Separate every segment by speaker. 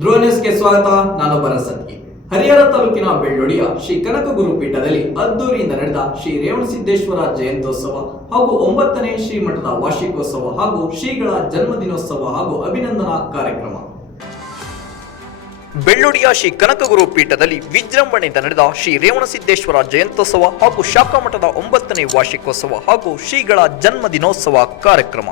Speaker 1: ಧ್ರುವ ನ್ಯೂಸ್ಗೆ ಸ್ವಾಗತ. ನಾನು ಭರಸತ್ಗಿ ಹರಿಹರ ತಾಲೂಕಿನ ಬೆಳ್ಳೊಡಿಯ ಶ್ರೀ ಕನಕ ಗುರುಪೀಠದಲ್ಲಿ ಅದ್ದೂರಿಯಿಂದ ನಡೆದ ಶ್ರೀ ರೇವಣಸಿದ್ದೇಶ್ವರ ಜಯಂತ್ಯೋತ್ಸವ ಹಾಗೂ ಒಂಬತ್ತನೇ ಶ್ರೀ ಮಠದ ವಾರ್ಷಿಕೋತ್ಸವ ಹಾಗೂ ಶ್ರೀಗಳ ಜನ್ಮದಿನೋತ್ಸವ ಹಾಗೂ ಅಭಿನಂದನಾ ಕಾರ್ಯಕ್ರಮ.
Speaker 2: ಬೆಳ್ಳುಡಿಯ ಶ್ರೀ ಕನಕಗುರು ಪೀಠದಲ್ಲಿ ವಿಜೃಂಭಣೆಯಿಂದ ನಡೆದ ಶ್ರೀ ರೇವಣಸಿದ್ದೇಶ್ವರ ಜಯಂತ್ಯೋತ್ಸವ ಹಾಗೂ ಶಾಖಾಮಠದ ಒಂಬತ್ತನೇ ವಾರ್ಷಿಕೋತ್ಸವ ಹಾಗೂ ಶ್ರೀಗಳ ಜನ್ಮದಿನೋತ್ಸವ ಕಾರ್ಯಕ್ರಮ.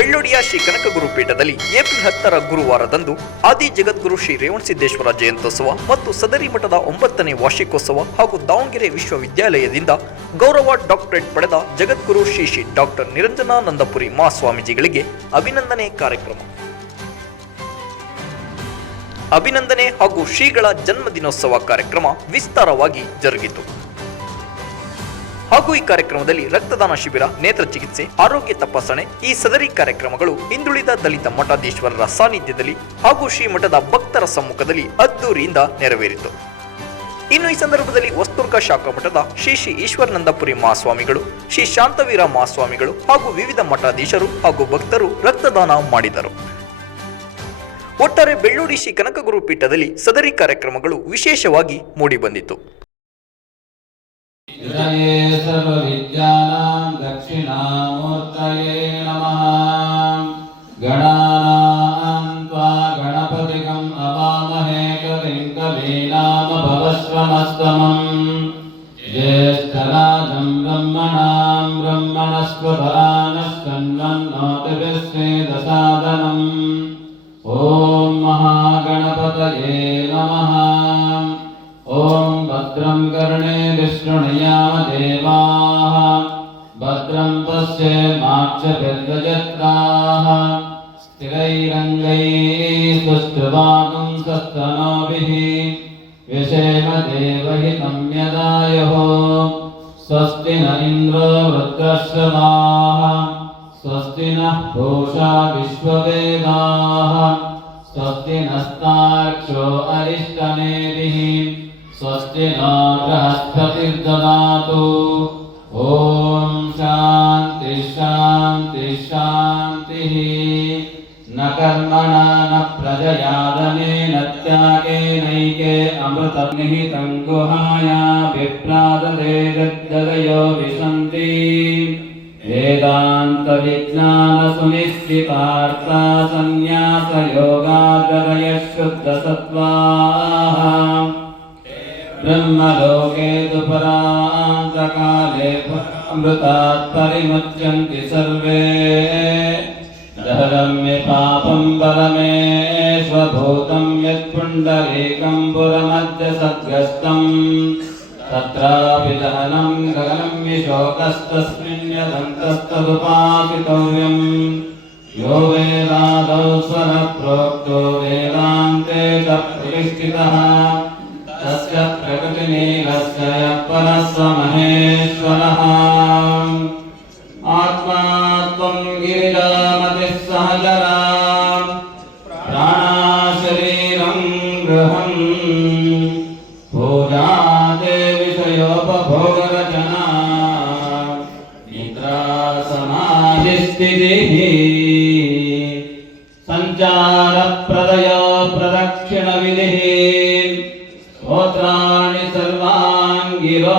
Speaker 2: ಬೆಳ್ಳೂಡಿಯ ಶ್ರೀ ಕನಕಗುರು ಪೀಠದಲ್ಲಿ ಏಪ್ರಿಲ್ ಹತ್ತರ ಗುರುವಾರದಂದು ಆದಿ ಜಗದ್ಗುರು ಶ್ರೀ ರೇವಣಸಿದ್ದೇಶ್ವರ ಜಯಂತ್ಯೋತ್ಸವ ಮತ್ತು ಸದರಿ ಮಠದ ಒಂಬತ್ತನೇ ವಾರ್ಷಿಕೋತ್ಸವ ಹಾಗೂ ದಾವಣಗೆರೆ ವಿಶ್ವವಿದ್ಯಾಲಯದಿಂದ ಗೌರವ ಡಾಕ್ಟರೇಟ್ ಪಡೆದ ಜಗದ್ಗುರು ಶ್ರೀ ಶ್ರೀ ಡಾಕ್ಟರ್ ನಿರಂಜನಾನಂದಪುರಿ ಮಹಾಸ್ವಾಮೀಜಿಗಳಿಗೆ ಅಭಿನಂದನೆ ಕಾರ್ಯಕ್ರಮ. ಅಭಿನಂದನೆ ಹಾಗೂ ಶ್ರೀಗಳ ಜನ್ಮದಿನೋತ್ಸವ ಕಾರ್ಯಕ್ರಮ ವಿಸ್ತಾರವಾಗಿ ಜರುಗಿತು. ಹಾಗೂ ಈ ಕಾರ್ಯಕ್ರಮದಲ್ಲಿ ರಕ್ತದಾನ ಶಿಬಿರ, ನೇತ್ರ ಚಿಕಿತ್ಸೆ, ಆರೋಗ್ಯ ತಪಾಸಣೆ, ಈ ಸದರಿ ಕಾರ್ಯಕ್ರಮಗಳು ಹಿಂದುಳಿದ ದಲಿತ ಮಠಾಧೀಶ್ವರರ ಸಾನ್ನಿಧ್ಯದಲ್ಲಿ ಹಾಗೂ ಶ್ರೀ ಮಠದ ಭಕ್ತರ ಸಮ್ಮುಖದಲ್ಲಿ ಅದ್ದೂರಿಯಿಂದ ನೆರವೇರಿತು. ಇನ್ನು ಈ ಸಂದರ್ಭದಲ್ಲಿ ವಸ್ತುರ್ಗ ಶಾಖಾ ಮಠದ ಶ್ರೀ ಶ್ರೀ ಈಶ್ವರನಂದಪುರಿ ಮಹಾಸ್ವಾಮಿಗಳು, ಶ್ರೀ ಶಾಂತವೀರ ಮಹಾಸ್ವಾಮಿಗಳು ಹಾಗೂ ವಿವಿಧ ಮಠಾಧೀಶರು ಹಾಗೂ ಭಕ್ತರು ರಕ್ತದಾನ ಮಾಡಿದರು. ಒಟ್ಟಾರೆ ಬೆಳ್ಳೂಡಿ ಶ್ರೀ ಕನಕಗುರು ಪೀಠದಲ್ಲಿ ಸದರಿ ಕಾರ್ಯಕ್ರಮಗಳು ವಿಶೇಷವಾಗಿ ಮೂಡಿಬಂದಿತು
Speaker 3: हृदये सर्वविद्यानां दक्षिणामूर्तये नमः गणानां त्वा गणपतिगम् अवामहे कविं कवीनामभवस्वमस्तमम् ज्येष्ठराजं ब्रह्मणां ब्रह्मणस्वधानस्कन्वन्नोतिभिस्वेदसादनम् ॐ महागणपतये नमः ॐ विष्णुणयाम देवाः भद्रं पश्ये माक्षभिर्गजत्राः स्थिरैरङ्गैः सुष्ठुवागं सस्तनोभिः विषेम देवहितं यदायुः स्वस्ति न इन्द्रो वृत्रश्रवाः स्वस्ति नः पूषा विश्ववेदाः। स्वस्ति नस्ताक्षो अरिष्टनेभिः स्वस्ति नो बृहस्पतिर्ददातु ॐ शान्ति शान्ति शान्तिः। न कर्मणा न प्रजया धनेन त्यागेनैके अमृतनिहितं गुहाया विप्राददे ददयो विशन्ति वेदान्तविज्ञानसुनिश्चितार्था सन्न्यासयोगादरयः शुद्धसत्त्वाः ब्रह्मलोके तु परान्तकाले अमृतात् परिमुच्यन्ति सर्वे दहरम्य पापं परमेष्वभूतं यत्पुण्डरीकं पुरमद्य सद्ग्रस्तम् तत्रापि दहनं गगनं विशोकस्तस्मिन् यदन्तस्तदुपासितव्यम् यो वेदादौ स्वरप्रोक्तो वेदान्ते च प्रतिष्ठितः ఆత్మా త్వం గిరిజామతి సహజరా ప్రాణశరీరం గృహం పూజాతే విషయోపభోగరచన నిద్రా సమాధి స్థితి సంచార ప్రదయ ప్రదక్షిణ విధి స్తోత్రాన్ని సర్వాంగిరో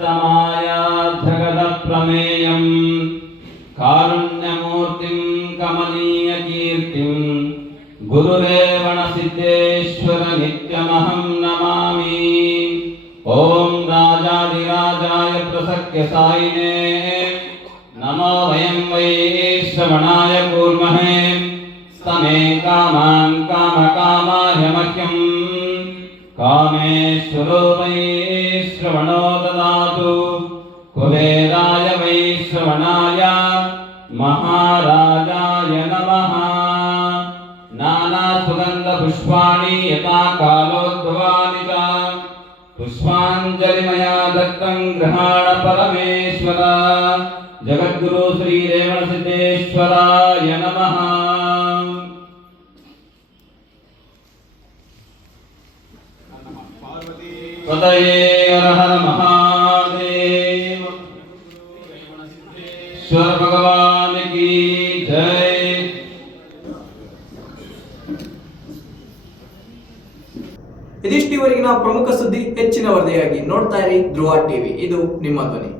Speaker 3: निरस्तमायाद्धगदप्रमेयम् कारुण्यमूर्तिं कमनीयकीर्तिं गुरुरेवणसिद्धेश्वर नित्यमहं नमामि। ॐ राजाधिराजाय प्रसक्य सायिने नमो वयं वै श्रवणाय कूर्महे। स्तमे कामान् कामकामाय मह्यम् कामेश्वरो वै श्रवणो ददातु कुबेराय वै श्रवणाय महाराजाय नमः नानासुगन्धपुष्पाणि यथा कालोद्भवानि च पुष्पाञ्जलिमया दत्तं गृहाण परमेश्वर जगद्गुरु श्रीरेवणसिद्धेश्वराय नमः ಹರ ಮಹಾದೇವ ಭಗವಾನ್ ಕಿ
Speaker 1: ಜಯ ಇದಿಷ್ಟಿವರೆಗಿನ ಪ್ರಮುಖ ಸುದ್ದಿ ಹೆಚ್ಚಿನ ವರದಿಯಾಗಿ ನೋಡ್ತಾ ಇರಿ ಧ್ರುವ ಟಿವಿ. ಇದು ನಿಮ್ಮ ಧ್ವನಿ.